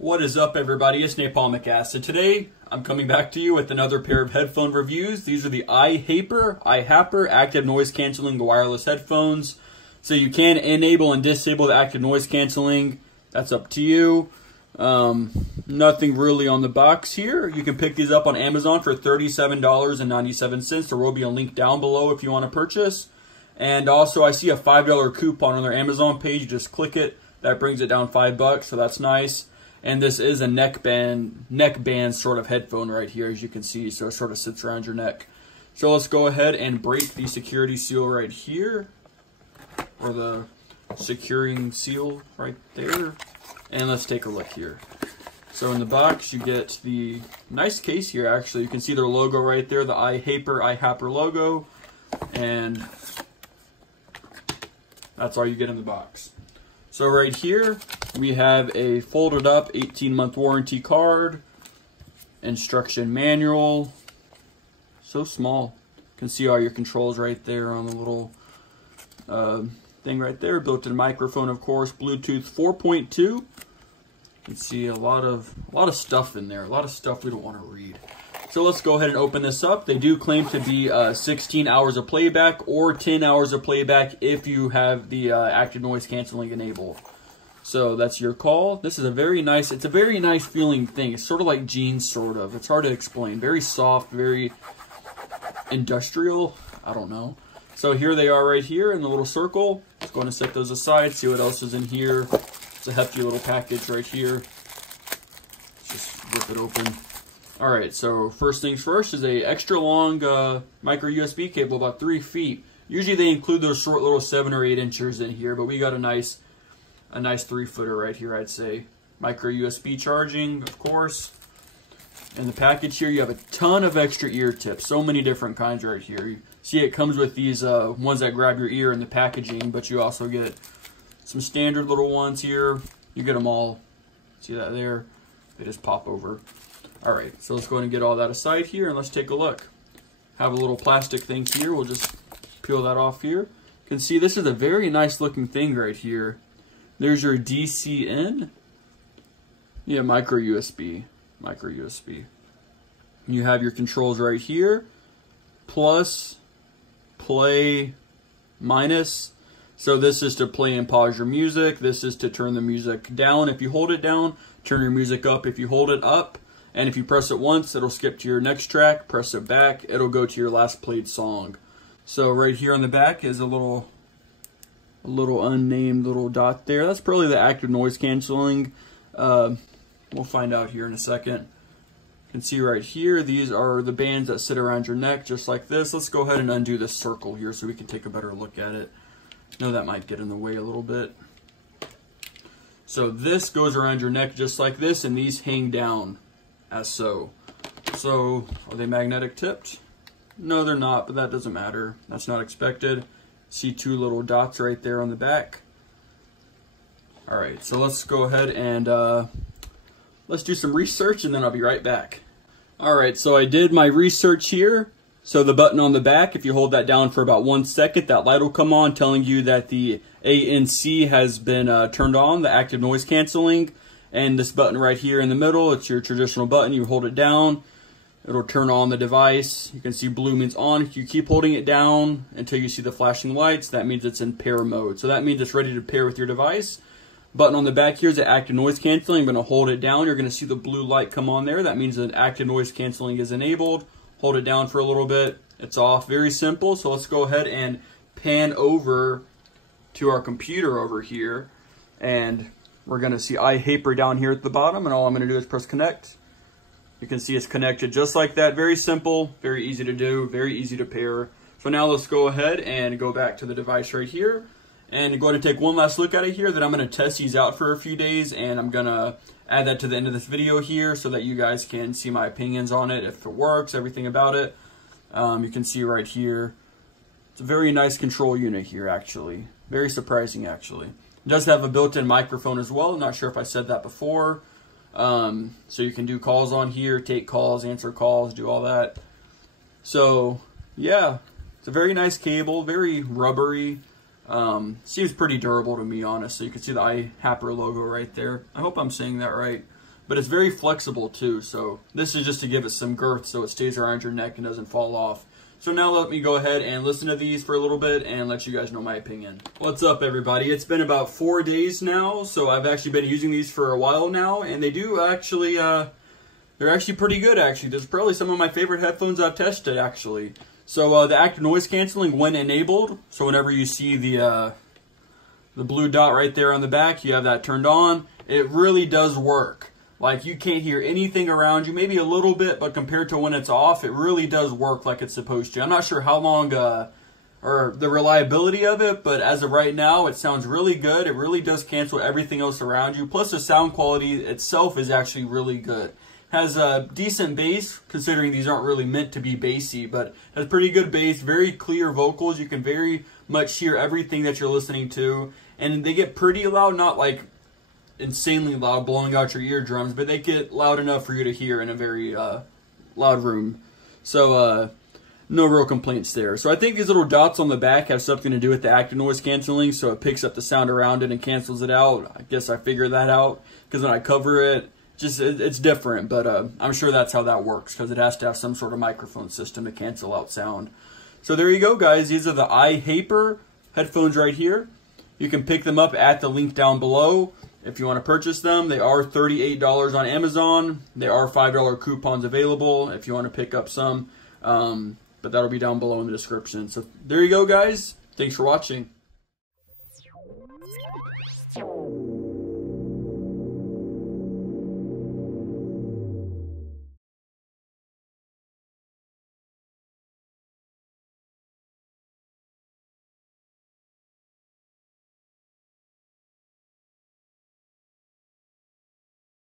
What is up, everybody? It's Napalmic Acid. Today, I'm coming back to you with another pair of headphone reviews. These are the iHaper active noise canceling wireless headphones. So you can enable and disable the active noise canceling. That's up to you. Nothing really on the box here. You can pick these up on Amazon for $37.97. There will be a link down below if you want to purchase. And also, I see a $5 coupon on their Amazon page. You just click it. That brings it down $5, so that's nice. And this is a neck band sort of headphone right here, as you can see. So it sort of sits around your neck. So let's go ahead and break the security seal right here, or the securing seal right there. And let's take a look here. So in the box, you get the nice case here, actually. You can see their logo right there, the iHaper logo. And that's all you get in the box. So right here, we have a folded up 18-month warranty card, instruction manual. So small. You can see all your controls right there on the little thing right there. Built-in microphone, of course, Bluetooth 4.2. You can see a lot of stuff in there, a lot of stuff we don't want to read. So let's go ahead and open this up. They do claim to be 16 hours of playback or 10 hours of playback if you have the active noise canceling enabled. So that's your call. This is a very nice, it's a very nice feeling thing. It's sort of like jeans, sort of. It's hard to explain. Very soft, very industrial. I don't know. So here they are right here in the little circle. Just going to set those aside, see what else is in here. It's a hefty little package right here. Let's just rip it open. Alright, so first things first is a extra long micro USB cable, about 3 feet. Usually they include those short little 7 or 8 inchers in here, but we got a nice 3-footer right here, I'd say. Micro USB charging, of course. In the package here, you have a ton of extra ear tips. So many different kinds right here. You see it comes with these ones that grab your ear in the packaging, but you also get some standard little ones here. You get them all. See that there? They just pop over. Alright, so let's go ahead and get all that aside here and let's take a look. Have a little plastic thing here. We'll just peel that off here. You can see this is a very nice looking thing right here. There's your DC in. Yeah, micro USB. Micro USB. You have your controls right here. Plus, play, minus. So this is to play and pause your music. This is to turn the music down if you hold it down. Turn your music up if you hold it up. And if you press it once, it'll skip to your next track. Press it back, it'll go to your last played song. So right here on the back is a little unnamed little dot there. That's probably the active noise canceling. We'll find out here in a second. You can see right here, these are the bands that sit around your neck, just like this. Let's go ahead and undo this circle here so we can take a better look at it. I know that might get in the way a little bit. So this goes around your neck just like this, and these hang down as so. So, are they magnetic tipped? No, they're not, but that doesn't matter. That's not expected. See 2 little dots right there on the back. Alright, so let's go ahead and let's do some research and then I'll be right back. Alright, so I did my research here. So the button on the back, if you hold that down for about 1 second, that light will come on telling you that the ANC has been turned on, the active noise canceling. And this button right here in the middle, it's your traditional button. You hold it down, it'll turn on the device. You can see blue means on. If you keep holding it down until you see the flashing lights, that means it's in pair mode. So that means it's ready to pair with your device. Button on the back here is the active noise canceling. I'm going to hold it down. You're going to see the blue light come on there. That means that active noise canceling is enabled. Hold it down for a little bit. It's off. Very simple. So let's go ahead and pan over to our computer over here. And we're going to see iHaper down here at the bottom, and all I'm going to do is press connect. You can see it's connected just like that. Very simple, very easy to do, very easy to pair. So now let's go ahead and go back to the device right here and go ahead and take one last look at it here. Then I'm going to test these out for a few days, and I'm going to add that to the end of this video here so that you guys can see my opinions on it, if it works, everything about it. You can see right here, it's a very nice control unit here, actually. Very surprising, actually. It does have a built-in microphone as well. I'm not sure if I said that before. So you can do calls on here, take calls, answer calls, do all that. So, yeah, it's a very nice cable, very rubbery. Seems pretty durable to me, honestly. You can see the iHaper logo right there. I hope I'm saying that right. but it's very flexible too. So this is just to give it some girth so it stays around your neck and doesn't fall off. So now let me go ahead and listen to these for a little bit and let you guys know my opinion. What's up, everybody? It's been about 4 days now, so I've actually been using these for a while now, and they do actually, they're actually pretty good, actually. There's probably some of my favorite headphones I've tested, actually. So the active noise canceling, when enabled, so whenever you see the blue dot right there on the back, you have that turned on, it really does work. Like, you can't hear anything around you, maybe a little bit, but compared to when it's off, it really does work like it's supposed to. I'm not sure how long, or the reliability of it, but as of right now, it sounds really good. It really does cancel everything else around you. Plus, the sound quality itself is actually really good. Has a decent bass, considering these aren't really meant to be bassy, but has pretty good bass, very clear vocals. You can very much hear everything that you're listening to, and they get pretty loud, not like insanely loud, blowing out your eardrums, but they get loud enough for you to hear in a very loud room. So no real complaints there. So I think these little dots on the back have something to do with the active noise canceling, so it picks up the sound around it and cancels it out. I guess I figured that out because when I cover it, it's different, but I'm sure that's how that works, because it has to have some sort of microphone system to cancel out sound. So there you go, guys. These are the iHaper headphones right here. You can pick them up at the link down below. If you want to purchase them, they are $38 on Amazon. There are $5 coupons available if you want to pick up some, but that'll be down below in the description. So there you go, guys. Thanks for watching.